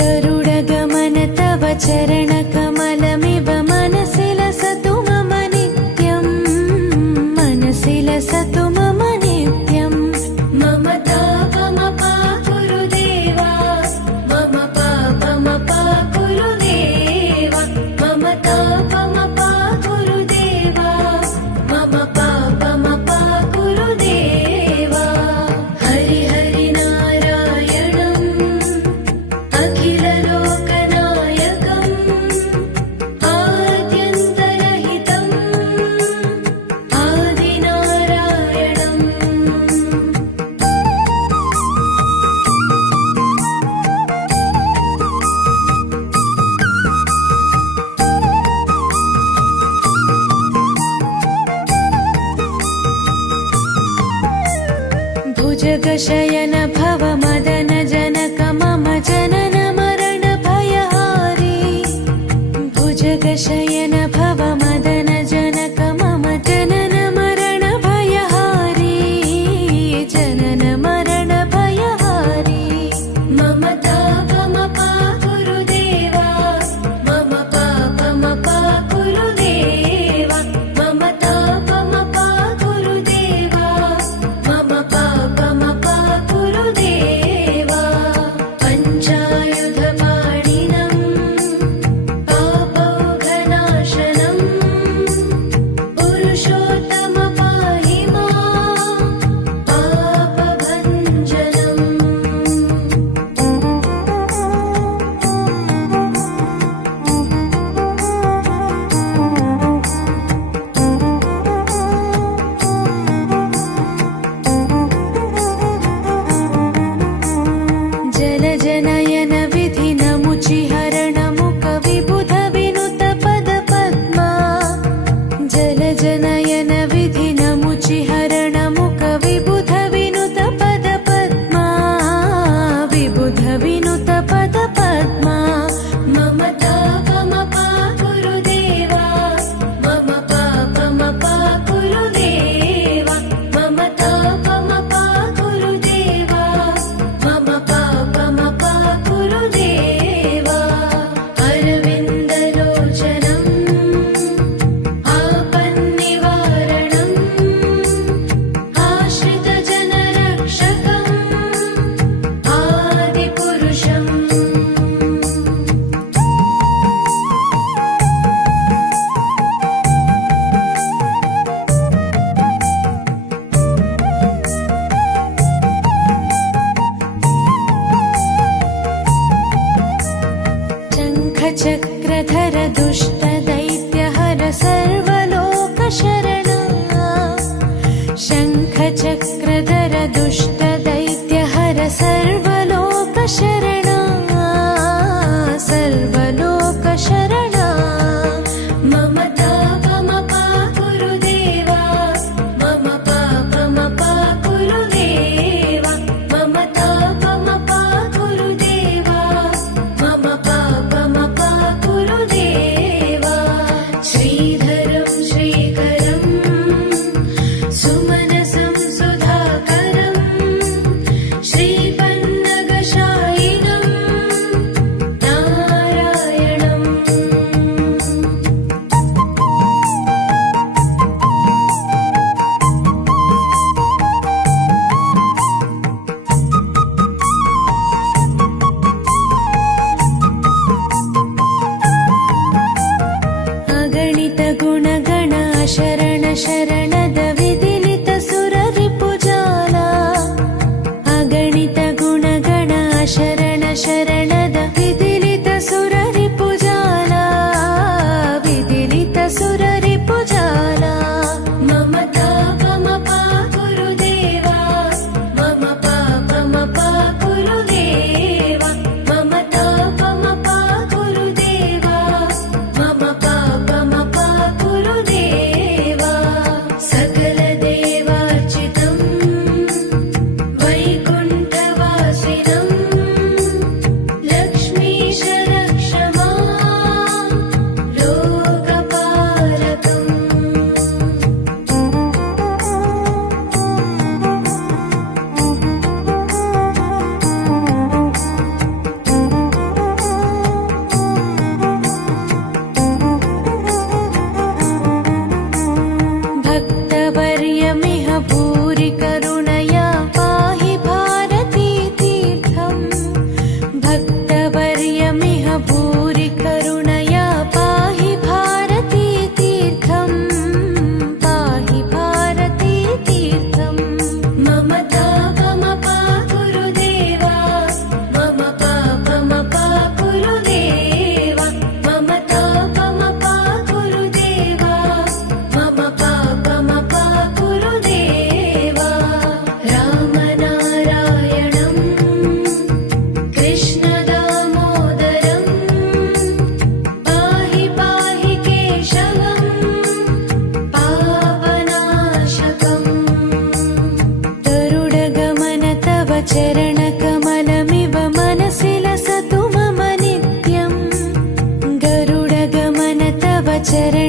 गरुडगमन तव चरणकमलमिव मनसि लसतु मम नित्यम् मनसि लसतु मम नित्यम् मम तापमपाकुरु देवा मम पापमपाकुरु देवा मम तापमपाकुरु देवा मम पापमपाकुरु देवा हरि हरि नारायणम् अखिललोकनायकम् आद्यन्तरहितम् आदिनारायणम् भुजगशयन भव मदन जनक मम जनन मरण भयहारी भुजगशयन भव मदन जनक मम जनन मरण भयहारी जनन मरण भयहारी मम तापमपाकुरु देवा मम पापमपाकुरु देवा मम तापमपाकुरु देवा मम पापमपाकुरु देवा पञ्चायुधपाणिनम् पापौघनाशनम् पुरुषोत्तम पाहि माम् पापभञ्जनम् जलजनयन विधिनमुचिहरण मुख विबुध विनुत पद पद्मा जलजनयन विधिनमुचिहरण मुख विबुध विनुत पद पद्मा विबुध विनुत पद पद्मा मम तापमपाकुरु देवा मम पापमपाकुरु देवा मम तापमपाकुरु देवा मम पापमपाकुरु देवा अरविन्दलोचनम् आपन्निवारणम् आश्रितजनरक्षकम् आदिपुरुषम् शङ्खचक्रधर दुष्टदैत्यहर सर्वलोकशरणा शङ्खचक्रधर दुष्टदैत्यहर सर्वलोकशरणा सर्वलोकशरणा मम तापमपाकुरु देवा मम पापमपाकुरु देवा मम तापमपाकुरु देवा मम पापमपाकुरु देवा शरणं